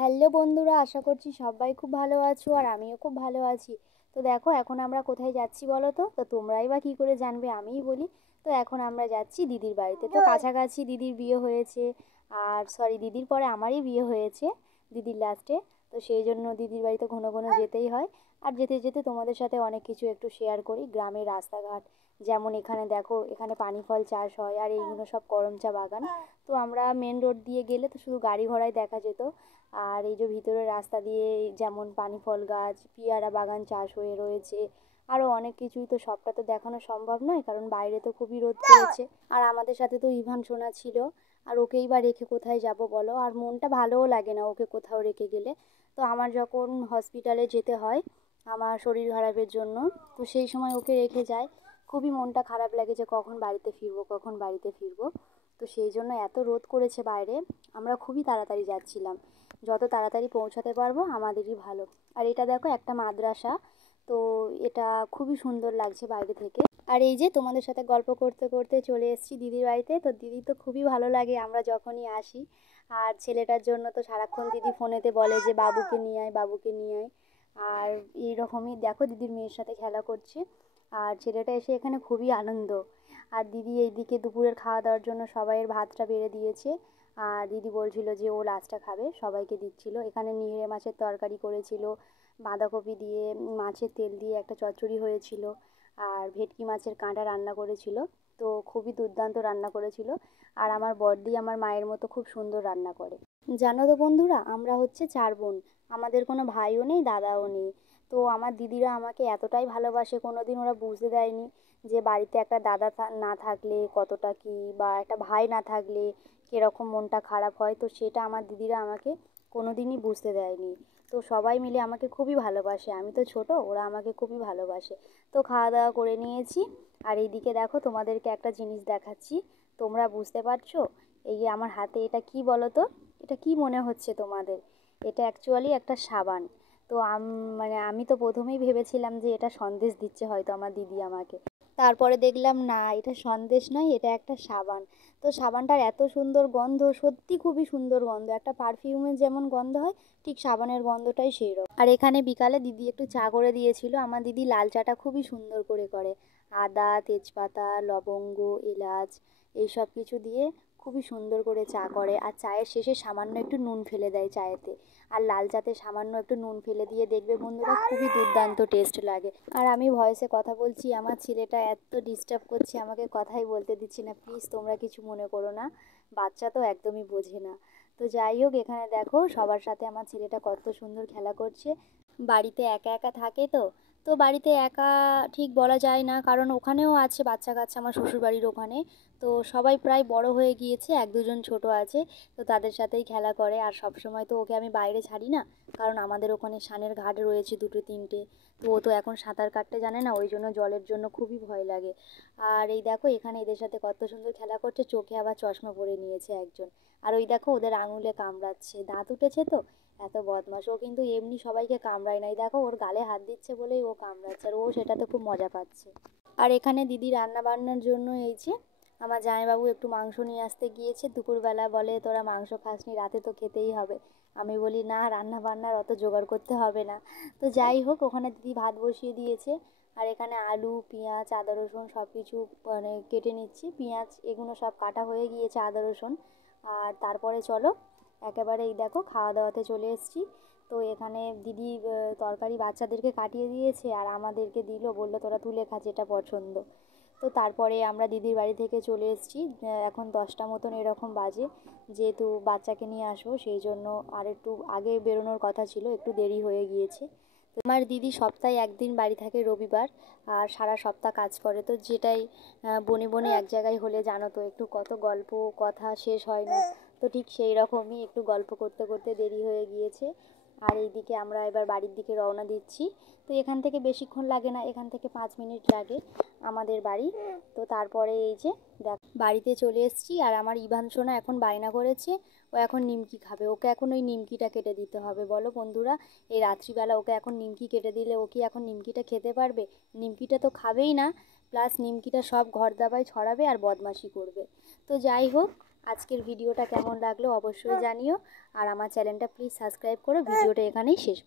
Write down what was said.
Hello বন্ধুরা, আশা করছি সবাই খুব ভালো আছো আর আমিও খুব ভালো আছি। তো দেখো এখন আমরা কোথায় যাচ্ছি বলো তো? তো তোমরাই বা কী করে জানবে, আমিই বলি। তো এখন আমরা যাচ্ছি দিদির বাড়িতে। তো কাছাকাছি দিদির বিয়ে হয়েছে, আর সরি দিদির পরে আমারই বিয়ে হয়েছে, দিদির লাস্টে। তো সেই জন্য দিদির বাড়িতে ঘন ঘন যেতেই হয়। আর যেতে যেতে তোমাদের সাথে অনেক কিছু একটু শেয়ার করি, গ্রামের রাস্তাঘাট। যেমন এখানে দেখো, এখানে পানি ফল চাষ হয় আর এইগুলো সব করম চা বাগান। তো আমরা মেন রোড দিয়ে গেলে তো শুধু গাড়ি ঘোড়াই দেখা যেত। আর এই যে ভিতরের রাস্তা দিয়ে যেমন পানি ফল গাছ, পেয়ারা বাগান চাষ হয়ে রয়েছে, আরও অনেক কিছুই। তো সবটা তো দেখানো সম্ভব নয়, কারণ বাইরে তো খুবই রোদ পড়েছে। আর আমাদের সাথে তো ইভান সোনা ছিল, আর ওকেই বা রেখে কোথায় যাব বলো? আর মনটা ভালোও লাগে না ওকে কোথাও রেখে গেলে। তো আমার যখন হসপিটালে যেতে হয় আমার শরীর খারাপের জন্য, তো সেই সময় ওকে রেখে যায়। খুবই মনটা খারাপ লাগে যে কখন বাড়িতে ফিরবো, কখন বাড়িতে ফিরবো। তো সেই জন্য এত রোদ করেছে বাইরে, আমরা খুবই তাড়াতাড়ি যাচ্ছিলাম। যত তাড়াতাড়ি পৌঁছাতে পারবো আমাদেরই ভালো। আর এটা দেখো একটা মাদ্রাসা। তো এটা খুবই সুন্দর লাগছে বাইরে থেকে। আর এই যে তোমাদের সাথে গল্প করতে করতে চলে এসেছি দিদির বাড়িতে। তো দিদি তো খুবই ভালো লাগে আমরা যখনই আসি। আর ছেলেটার জন্য তো সারাক্ষণ দিদি ফোনেতে বলে যে বাবুকে নিয়ে আয়, বাবুকে নিয়ে আয়। আর এইরকমই দেখো দিদির মেয়ের সাথে খেলা করছে। আর ছেলেটা এসে এখানে খুবই আনন্দ। আর দিদি এইদিকে দুপুরের খাওয়া দাওয়ার জন্য সবাইয়ের ভাতটা বেড়ে দিয়েছে। আর দিদি বলছিল যে ও লাস্টটা খাবে, সবাইকে দিচ্ছিল। এখানে নিংড়ে মাছের তরকারি করেছিল, বাঁধাকপি দিয়ে মাছের তেল দিয়ে একটা চচ্চড়ি হয়েছিল, আর ভেটকি মাছের কাঁটা রান্না করেছিল। তো খুবই দুর্দান্ত রান্না করেছিল। আর আমার বড়দি আমার মায়ের মতো খুব সুন্দর রান্না করে। জানো তো বন্ধুরা, আমরা হচ্ছে 4 বোন। আমাদের কোনো ভাইও নেই, দাদাও নেই। তো আমার দিদিরা আমাকে এতটাই ভালোবাসে, কোনো দিন ওরা বুঝতে দেয়নি যে বাড়িতে একটা দাদা না থাকলে কতটা কী, বা একটা ভাই না থাকলে কীরকম মনটা খারাপ হয়। তো সেটা আমার দিদিরা আমাকে কোনো দিনই বুঝতে দেয়নি। তো সবাই মিলে আমাকে খুবই ভালোবাসে। আমি তো ছোট, ওরা আমাকে খুবই ভালোবাসে। তো খাওয়া দাওয়া করে নিয়েছি। আর এইদিকে দেখো তোমাদেরকে একটা জিনিস দেখাচ্ছি, তোমরা বুঝতে পারছো? এই যে আমার হাতে এটা কি বলো তো? এটা কি মনে হচ্ছে তোমাদের? এটা অ্যাকচুয়ালি একটা সাবান। তো মানে আমি তো প্রথমেই ভেবেছিলাম যে এটা সন্দেশ দিচ্ছে হয়তো আমার দিদি আমাকে। তারপরে দেখলাম না, এটা সন্দেশ নয়, এটা একটা সাবান। তো সাবানটার এত সুন্দর গন্ধ, সত্যি খুবই সুন্দর গন্ধ। একটা পারফিউমের যেমন গন্ধ হয়, ঠিক সাবানের গন্ধটাই সেই রকম। আর এখানে বিকালে দিদি একটু চা করে দিয়েছিল। আমার দিদি লাল চাটা খুবই সুন্দর করে করে, আদা, তেজপাতা, লবঙ্গ, এলাচ এই সব কিছু দিয়ে খুবই সুন্দর করে চা করে। আর চায়ের শেষে সামান্য একটু নুন ফেলে দেয় চায়েতে। আর লাল চাতে সামান্য একটু নুন ফেলে দিয়ে দেখবে বন্ধুরা, খুবই দুর্দান্ত টেস্ট লাগে। আর আমি ভয়েসে কথা বলছি, আমার ছেলেটা এত ডিস্টার্ব করছে, আমাকে কথাই বলতে দিচ্ছি না। প্লিজ তোমরা কিছু মনে করো না, বাচ্চা তো একদমই বোঝে না। তো যাই হোক, এখানে দেখো সবার সাথে আমার ছেলেটা কত সুন্দর খেলা করছে। বাড়িতে একা একা থাকে তো। তো বাড়িতে একা ঠিক বলা যায় না, কারণ ওখানেও আছে বাচ্চা কাচ্চা আমার শ্বশুরবাড়ির ওখানে। তো সবাই প্রায় বড় হয়ে গিয়েছে, 1-2 জন ছোট আছে। তো তাদের সাথেই খেলা করে। আর সব সময় তো ওকে আমি বাইরে ছাড়ি না, কারণ আমাদের ওখানে সানের ঘাট রয়েছে 2-3টে। তো ও তো এখন সাঁতার কাটতে জানে না, ওই জন্য জলের জন্য খুবই ভয় লাগে। আর এই দেখো এখানে এদের সাথে কত সুন্দর খেলা করছে, চোখে আবার চশমা পরে নিয়েছে একজন। আর ওই দেখো ওদের আঙুলে কামড়াচ্ছে, দাঁত উঠেছে তো। এত বদমাশ ও, কিন্তু এমনি সবাইকে কামড়ায় না। এই দেখো ওর গালে হাত দিচ্ছে বলেই ও কামড়াচ্ছে, আর ও সেটাতে খুব মজা পাচ্ছে। আর এখানে দিদি রান্না বান্নার জন্য এই যে আমার জামাইবাবু একটু মাংস নিয়ে আসতে গিয়েছে। দুপুরবেলা বলে তোরা মাংস খাসনি, রাতে তো খেতেই হবে। আমি বলি না, রান্না বান্নার অত জোগাড় করতে হবে না। তো যাই হোক, ওখানে দিদি ভাত বসিয়ে দিয়েছে। আর এখানে আলু, পেঁয়াজ, আদা রসুন সব কিছু মানে কেটে নিচ্ছি। পেঁয়াজ এগুলো সব কাটা হয়ে গিয়েছে, আদা রসুন। আর তারপরে চলো একেবারে এই দেখো খাওয়া দাওয়াতে চলে এসেছি। তো এখানে দিদি তরকারি বাচ্চাদেরকে কাটিয়ে দিয়েছে আর আমাদেরকে দিল, বললো তোরা তুলে খা যেটা পছন্দ। তো তারপরে আমরা দিদির বাড়ি থেকে চলে এসেছি। এখন 10টা মতন এরকম বাজে। যেহেতু বাচ্চাকে নিয়ে আসবো সেই জন্য আর একটু আগে বেরোনোর কথা ছিল, একটু দেরি হয়ে গিয়েছে। তো আমার দিদি সপ্তাহে একদিন বাড়ি থাকে, রবিবার। আর সারা সপ্তাহ কাজ করে। তো যেটাই বনে বনে এক জায়গায় হলে জানো তো একটু কত গল্প কথা শেষ হয় না। তো ঠিক সেই রকমই একটু গল্প করতে করতে দেরি হয়ে গিয়েছে। আর এইদিকে আমরা এবার বাড়ির দিকে রওনা দিচ্ছি। তো এখান থেকে বেশিক্ষণ লাগে না, এখান থেকে 5 মিনিট লাগে আমাদের বাড়ি। তো তারপরে এই যে দেখ বাড়িতে চলে এসেছি। আর আমার ইভান সোনা এখন বায়না করেছে, ও এখন নিমকি খাবে। ওকে এখন ওই নিমকিটা কেটে দিতে হবে। বলো বন্ধুরা, এই রাত্রিবেলা ওকে এখন নিমকি কেটে দিলে ও কি এখন নিমকিটা খেতে পারবে? নিমকিটা তো খাবেই না, প্লাস নিমকিটা সব ঘর দাবায় ছড়াবে আর বদমাশি করবে। তো যাই হোক, আজকের ভিডিওটা কেমন লাগলো অবশ্যই জানিও, আর আমার চ্যানেলটা প্লিজ সাবস্ক্রাইব করো। ভিডিওটা এখানেই শেষ।